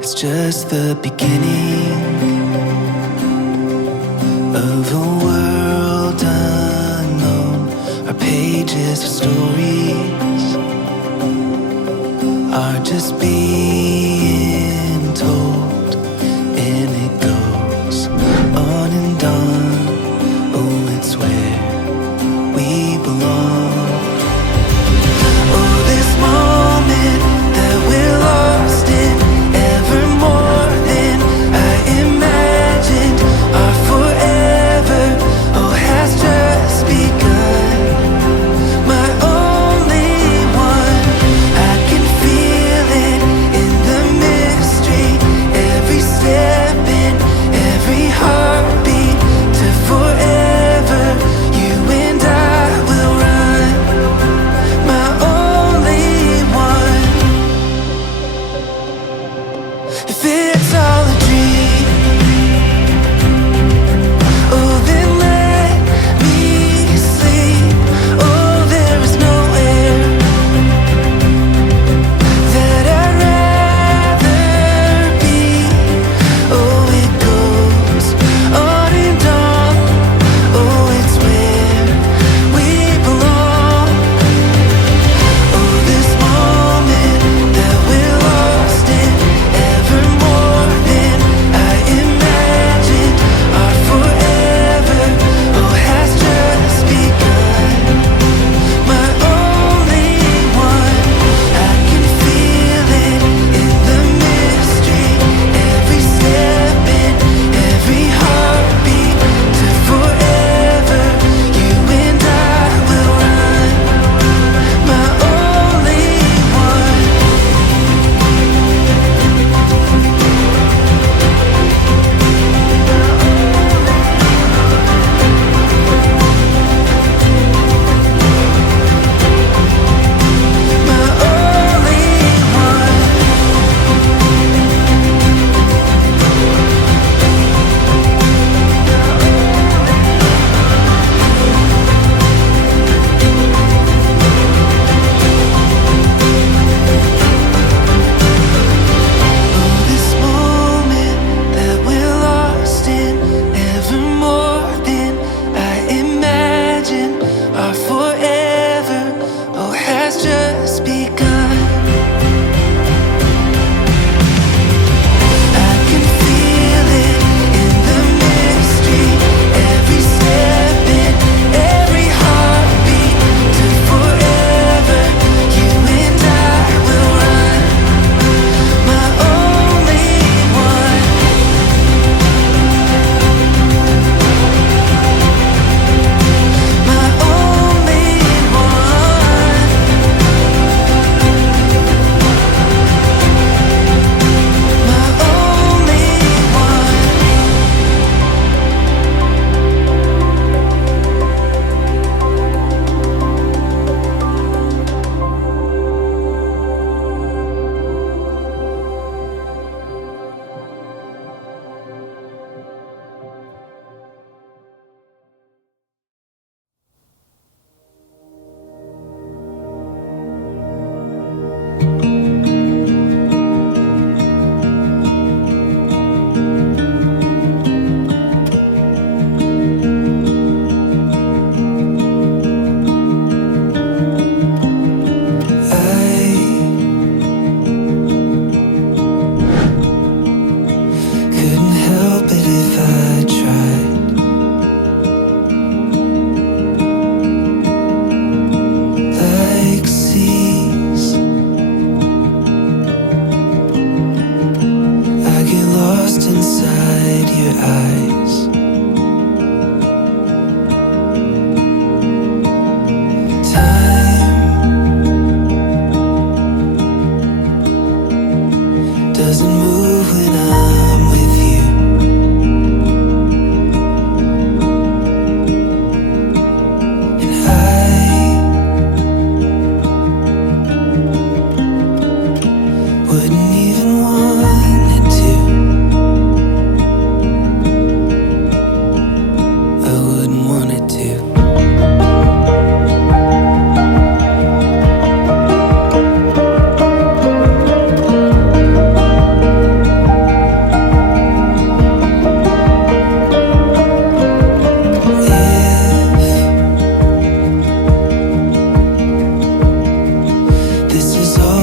It's just the beginning of a world unknown. Our pages of stories are just being told, and it goes on and on. Oh, it's where we belong. Oh, this moment that we're lost in, ever more than I imagined. Our forever, oh, has just begun. My only one, I can feel it in the mystery. Every step in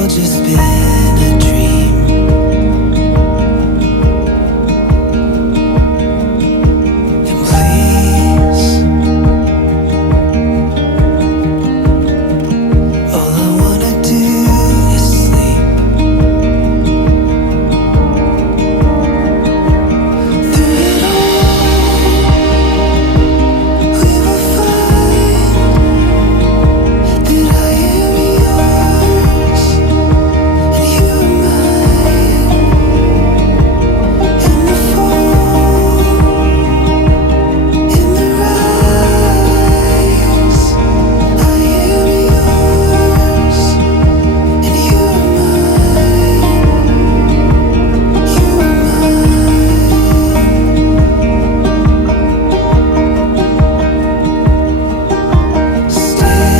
all just been a dream. And please, all I wanna do is sleep. Through it all, we will find that I am yours and you are mine. In the fall, in the rise, I am yours and you are mine. You are mine. Stay.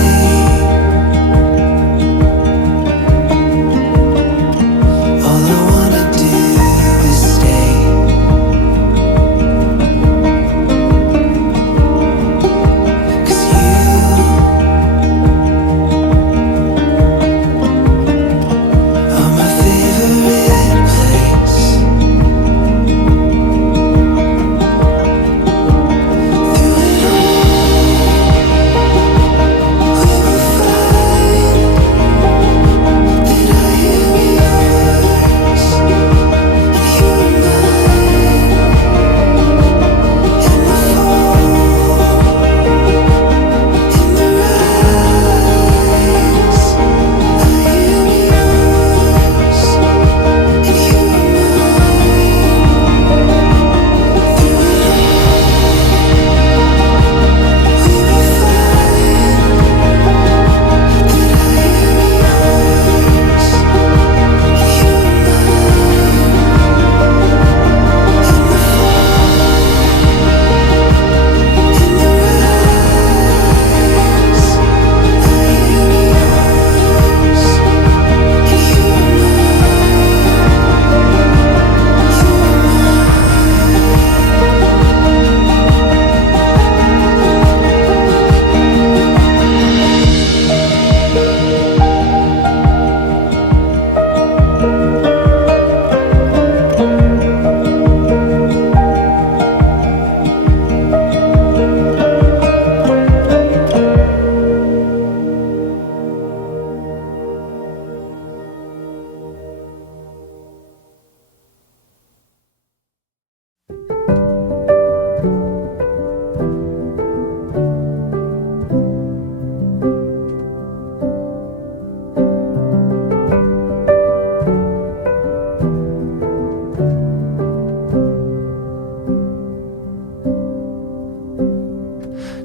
All I wanna do is stay. 'Cause you are my favorite place. Through it all, we will find that I am yours and you are mine. In the fall, in the rise, I am yours and you are mine. Through it all, we will find that I am yours and you are mine. In the fall, in the rise, I am yours and you are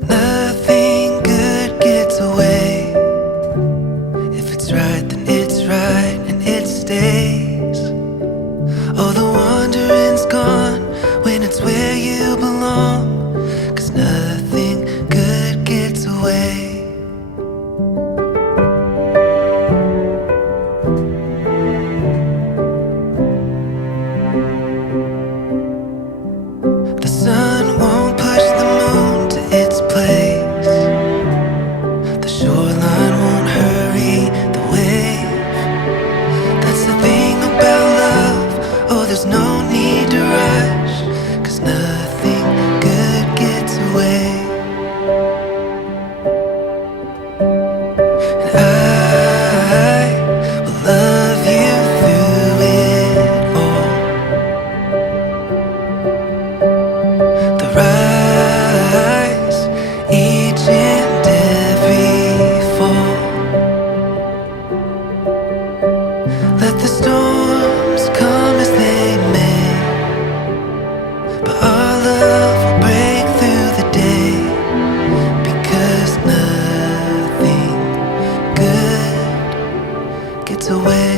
Nothing good gets away. If it's right, then it's right and it stays. All the wandering's gone when it's where you belong. 'Cause nothing good gets away. The sun won't push the moon to its place. The shoreline won't hurry the wave. That's the thing about love. Oh, there's no need to rush. 'Cause nothing good gets away. And I will love you through it all. The rise, each and every fall. Let the storms come as they may, but our love will break through the day. Because nothing good gets away.